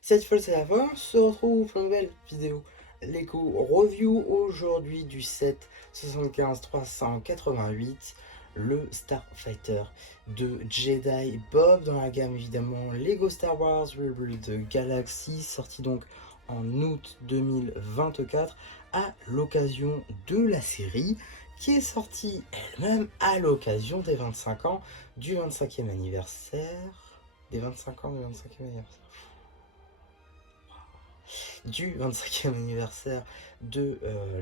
Cette fois c'est la fin, on se retrouve pour une nouvelle vidéo Lego Review aujourd'hui du set 75-388, le Starfighter de Jedi Bob dans la gamme évidemment Lego Star Wars Rebuild Galaxy, sorti donc en août 2024 à l'occasion de la série qui est sortie elle-même à l'occasion des 25 ans du 25e anniversaire des 25 ans du 25e anniversaire du 25e anniversaire de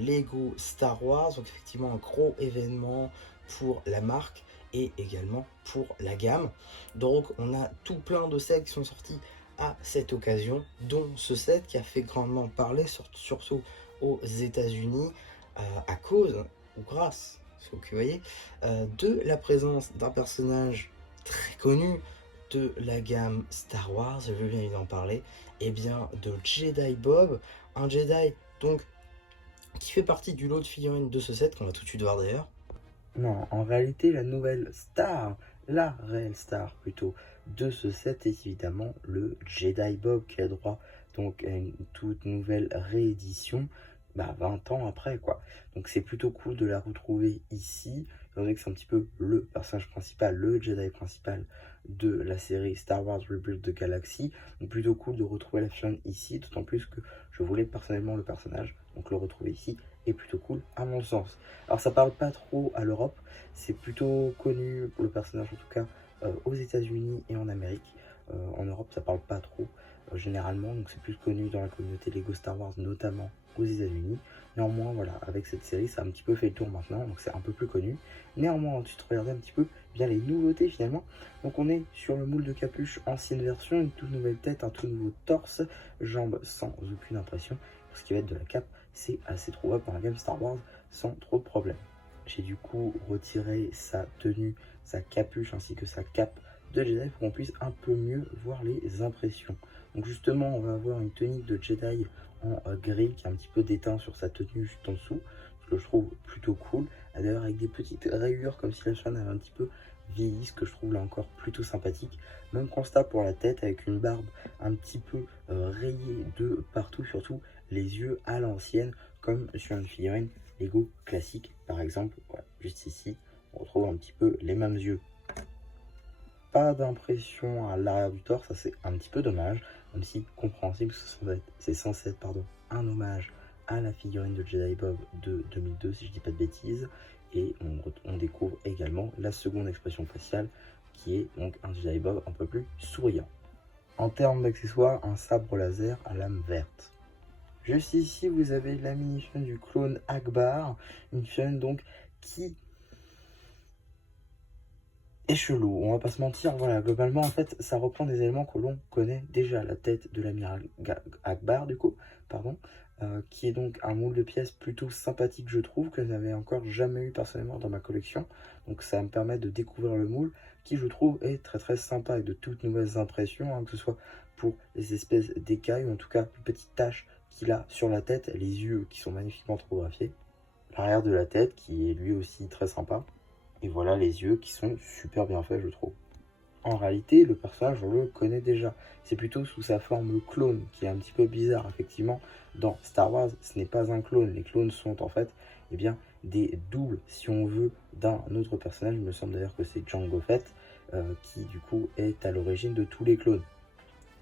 Lego Star Wars. Donc effectivement un gros événement pour la marque et également pour la gamme. Donc on a tout plein de sets qui sont sortis à cette occasion, dont ce set qui a fait grandement parler, surtout aux États-Unis, à cause ou grâce, ce que vous voyez, de la présence d'un personnage très connu de la gamme Star Wars, je viens d'en parler, et bien de Jedi Bob, un Jedi donc qui fait partie du lot de figurines de ce set qu'on va tout de suite voir d'ailleurs. Non, en réalité, la nouvelle star, la réelle star plutôt, de ce set est évidemment le Jedi Bob qui a droit donc à une toute nouvelle réédition, 20 ans après quoi. Donc c'est plutôt cool de la retrouver ici, étant donné que c'est un petit peu le personnage principal, le Jedi principal de la série Star Wars Rebuild de Galaxy. Donc plutôt cool de retrouver la figurine ici, d'autant plus que je voulais personnellement le personnage, donc le retrouver ici est plutôt cool à mon sens. Alors ça parle pas trop à l'Europe, c'est plutôt connu pour le personnage en tout cas aux États-Unis et en Amérique. En Europe ça parle pas trop généralement, donc c'est plus connu dans la communauté Lego Star Wars, notamment aux États-Unis. Néanmoins voilà, avec cette série ça a un petit peu fait le tour maintenant, donc c'est un peu plus connu. Néanmoins ensuite regardez un petit peu bien les nouveautés finalement. Donc on est sur le moule de capuche ancienne version, une toute nouvelle tête, un tout nouveau torse, jambes sans aucune impression. Pour ce qui va être de la cape, c'est assez trouvable dans la gamme Star Wars sans trop de problèmes. J'ai du coup retiré sa tenue, sa capuche ainsi que sa cape de Jedi pour qu'on puisse un peu mieux voir les impressions. Donc justement, on va avoir une tenue de Jedi en gris qui est un petit peu déteint sur sa tenue juste en dessous, ce que je trouve plutôt cool. D'ailleurs avec des petites rayures comme si la chaîne avait un petit peu vieilli, ce que je trouve là encore plutôt sympathique. Même constat pour la tête avec une barbe un petit peu rayée de partout, surtout les yeux à l'ancienne comme sur une figurine Lego classique par exemple. Voilà, juste ici on retrouve un petit peu les mêmes yeux. Pas d'impression à l'arrière du torse, ça c'est un petit peu dommage, même si compréhensible, c'est censé être un hommage à la figurine de Jedi Bob de 2002 si je dis pas de bêtises. Et on découvre également la seconde expression faciale qui est donc un Jedi Bob un peu plus souriant. En termes d'accessoires, un sabre laser à lame verte. Juste ici, vous avez la mini-figurine du clone Akbar, une figurine donc qui est chelou, on va pas se mentir, voilà, globalement en fait, ça reprend des éléments que l'on connaît déjà, la tête de l'amiral Akbar du coup, pardon, qui est donc un moule de pièces plutôt sympathique je trouve, que je n'avais encore jamais eu personnellement dans ma collection, donc ça me permet de découvrir le moule, qui je trouve est très très sympa, avec de toutes nouvelles impressions, hein, que ce soit pour les espèces d'écailles, ou en tout cas une petite tache qu'il a sur la tête, les yeux qui sont magnifiquement photographiés, l'arrière de la tête qui est lui aussi très sympa, et voilà les yeux qui sont super bien faits je trouve. En réalité, le personnage, on le connaît déjà. C'est plutôt sous sa forme clone, qui est un petit peu bizarre, effectivement. Dans Star Wars, ce n'est pas un clone. Les clones sont en fait eh bien, des doubles, si on veut, d'un autre personnage. Il me semble d'ailleurs que c'est Jango Fett, qui du coup est à l'origine de tous les clones.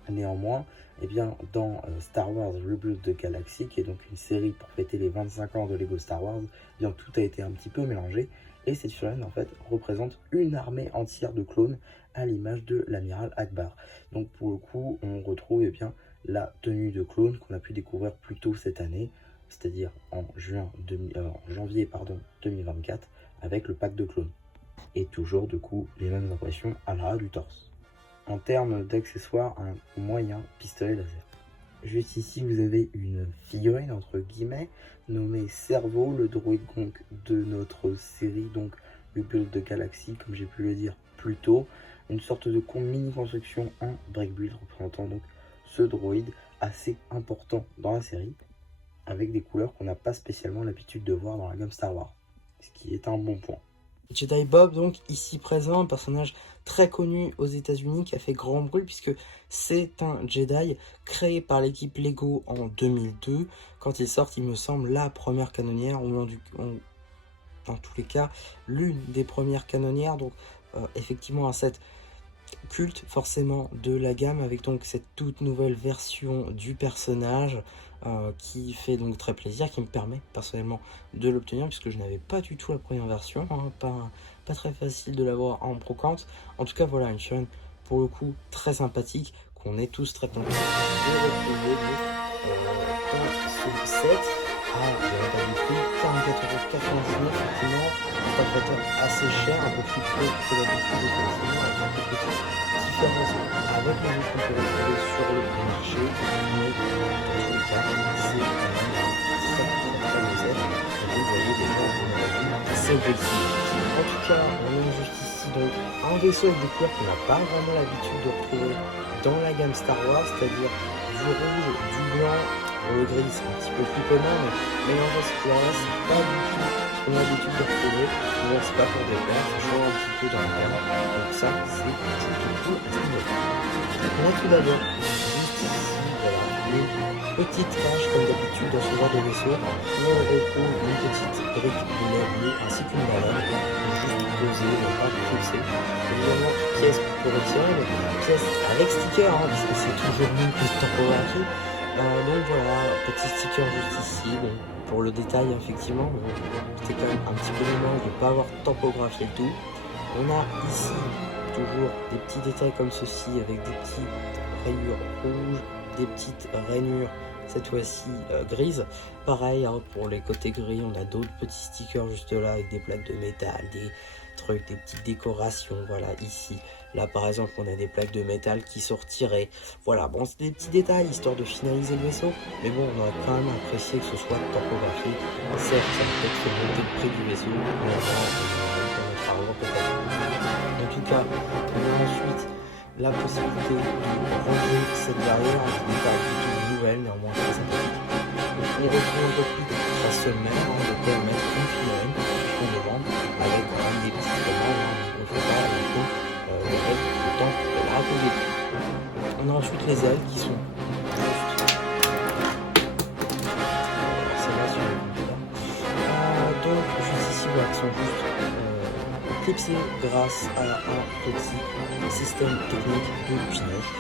Néanmoins, eh bien, dans Star Wars Rebuild de Galaxy, qui est donc une série pour fêter les 25 ans de Lego Star Wars, eh bien, tout a été un petit peu mélangé. Et cette figurine, en fait, représente une armée entière de clones à l'image de l'amiral Akbar. Donc, pour le coup, on retrouve eh bien, la tenue de clone qu'on a pu découvrir plus tôt cette année, c'est-à-dire en janvier 2024, avec le pack de clones. Et toujours, du coup, les mêmes impressions à l'arrière du torse. En termes d'accessoires, un moyen pistolet laser. Juste ici, vous avez une figurine, entre guillemets, nommée Cerveau, le droïde donc de notre série, donc le build de Galaxy, comme j'ai pu le dire plus tôt. Une sorte de mini-construction en break build représentant donc ce droïde assez important dans la série, avec des couleurs qu'on n'a pas spécialement l'habitude de voir dans la gamme Star Wars, ce qui est un bon point. Jedi Bob, donc ici présent, un personnage très connu aux États-Unis qui a fait grand bruit puisque c'est un Jedi créé par l'équipe Lego en 2002. Quand il sort, il me semble, la première canonnière, ou dans tous les cas, l'une des premières canonnières. Donc, effectivement, un set culte forcément de la gamme avec donc cette toute nouvelle version du personnage qui fait donc très plaisir, qui me permet personnellement de l'obtenir puisque je n'avais pas du tout la première version, hein, pas très facile de l'avoir en brocante. En tout cas voilà, une chaîne pour le coup très sympathique qu'on est tous très contents de retrouver dans ce set à de prix 44,99 €, effectivement un prêteur assez cher, un peu plus près que d'habitude, effectivement, avec quelques petites différences avec les autres qu'on peut retrouver sur le marché, mais dans tous les cas, c'est quand même un très bon set. Et vous voyez déjà, on a vu celle-ci. En tout cas, on a juste ici donc un vaisseau avec des couleurs qu'on n'a pas vraiment l'habitude de retrouver dans la gamme Star Wars, c'est-à-dire du rouge, du blanc, le gris, c'est un petit peu plus commun, mais mélanger ces couleurs-là, c'est pas du tout ce qu'on a l'habitude de retrouver. Bon, c'est pas pour des verts, ça change un petit peu dans le gamme. Donc ça, c'est plutôt cool à ce niveau-là. On a tout d'abord, juste ici, voilà, une petite cage comme d'habitude dans ce genre de vaisseau, où on retrouve une petite brique de lait bleu ainsi qu'une baleine, juste posée, pas fixée. Évidemment, pièce qu'on peut retirer, mais pièce avec sticker, hein, parce que c'est toujours mieux que cette temporaire. Donc voilà, petit sticker juste ici, bon, pour le détail effectivement, c'était quand même un petit peu dommage de ne pas avoir tampographié le tout. On a ici toujours des petits détails comme ceci avec des petites rayures rouges, des petites rainures cette fois-ci grises. Pareil, hein, pour les côtés gris, on a d'autres petits stickers juste là avec des plaques de métal, des trucs, des petites décorations, voilà, ici. Là, par exemple, on a des plaques de métal qui sont retirées. Voilà, bon, c'est des petits détails, histoire de finaliser le vaisseau. Mais bon, on aurait quand même apprécié que ce soit tampographié. Certes, ça peut-être fait monter le prix du vaisseau, mais on mettra peut-être. En tout cas, on a ensuite la possibilité de relever cette barrière qui n'est pas du tout nouvelle, néanmoins très sympathique. On retrouve un peu plus de traces sommaires, de quoi mettre une figurine qu'on demande avec quand même des petites commandes. On ne fait pas, il faut le temps de la reposer. On a ensuite les ailes qui sont juste celles-là sur le computer. Donc juste ici, voilà, qui sont juste clipsées grâce à un petit système technique de pinoche.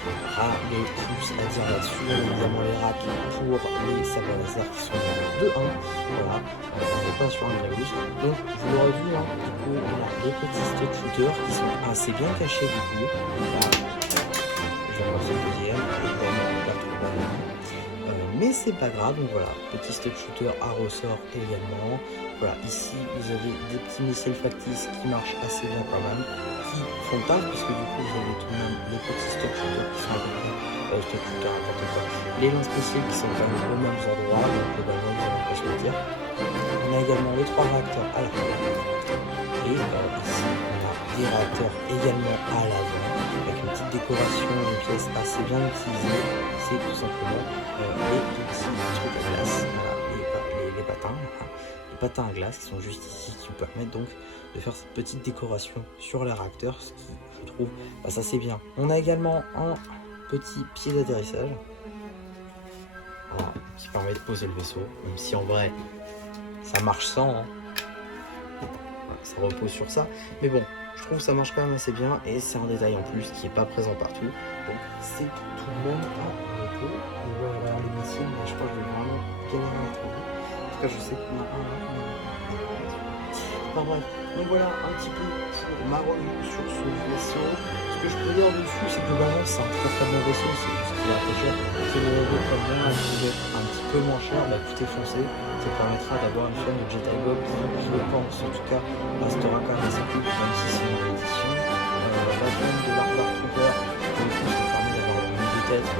Le plus à dire là-dessus, évidemment les racks pour les sabres laser qui sont de 1. Voilà, on n'est pas sur un virus. Donc vous l'aurez vu, hein, du coup on a les petits stock shooters qui sont assez bien cachés du coup. Voilà. Je vais passer le deuxième, évidemment on va trouver mais c'est pas grave, donc voilà, petit stock shooter à ressort également. Voilà, ici vous avez des petits missiles factices qui marchent assez bien quand même, qui font pas, puisque du coup vous avez tout de même les petits stock shooters qui sont à peu près, stock shooters n'importe quoi, les lances missiles qui sont quand même aux mêmes endroits, donc globalement vous allez pas se le dire. On a également les 3 réacteurs à l'arrière, et ici on a des réacteurs également à l'avant, avec une petite décoration, une pièce assez bien utilisée, c'est tout simplement les petits trucs à glace, les patins. Les patins à glace qui sont juste ici, qui vous permettent donc de faire cette petite décoration sur les réacteurs, ce qui je trouve passe assez bien. On a également un petit pied d'atterrissage, voilà, qui permet de poser le vaisseau, même si en vrai ça marche sans, hein. Voilà, ça repose sur ça, mais bon, je trouve que ça marche quand même assez bien et c'est un détail en plus qui n'est pas présent partout, donc c'est tout le monde à repos. On va regarder les missiles, mais je crois que je vais vraiment galérer à trouver. En tout cas, je sais qu'il y en a un là. Enfin bref, donc voilà un petit peu pour ma revue sur ce vaisseau. Ce que je peux dire dessus, c'est que globalement c'est un très bon vaisseau, c'est juste qu'il est un peu cher. Si vous avez pas bien un petit peu moins cher, bah écoutez foncez, ça permettra d'avoir une chaîne de Jedi Bob qui, je pense en tout cas, restera quand même assez cool, même si c'est une édition. La chaîne de l'Arc Trooper, pour le coup, ça permet d'avoir une de tête,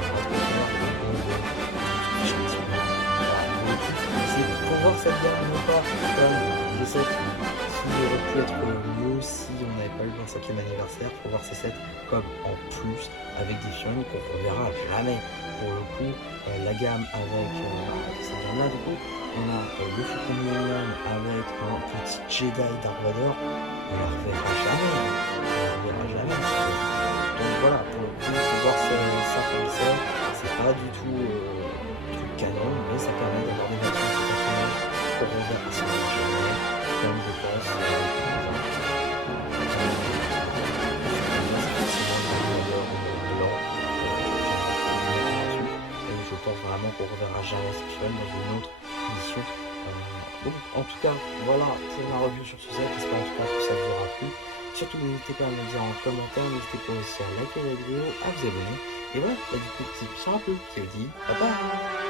c'est pour voir cette gamme, non pas comme des sets qui auraient pu être mieux si on n'avait pas eu le 25e anniversaire, pour voir ces sets comme en plus avec des figurines qu'on ne verra jamais. Pour le coup, la gamme avec cette gamme là, du coup, on on a le Faucon Millennium avec un petit Jedi Dark Vador, on la reverra jamais, hein. On la reverra jamais. Donc voilà, pour le coup, faut voir ça comme c'est pas du tout truc canon, mais ça permet d'avoir des versions de ces personnages qu'on reverra sans jamais, comme je pense par exemple, je pense vraiment qu'on reverra jamais cette chaîne dans une autre édition. Donc en tout cas, voilà pour ma review sur ce set, j'espère en tout cas que ça vous aura plu. Surtout n'hésitez pas à me dire en commentaire, n'hésitez pas aussi à liker la vidéo, à vous abonner. Et voilà, bah, du coup c'est un peu qui vous dit bye bye.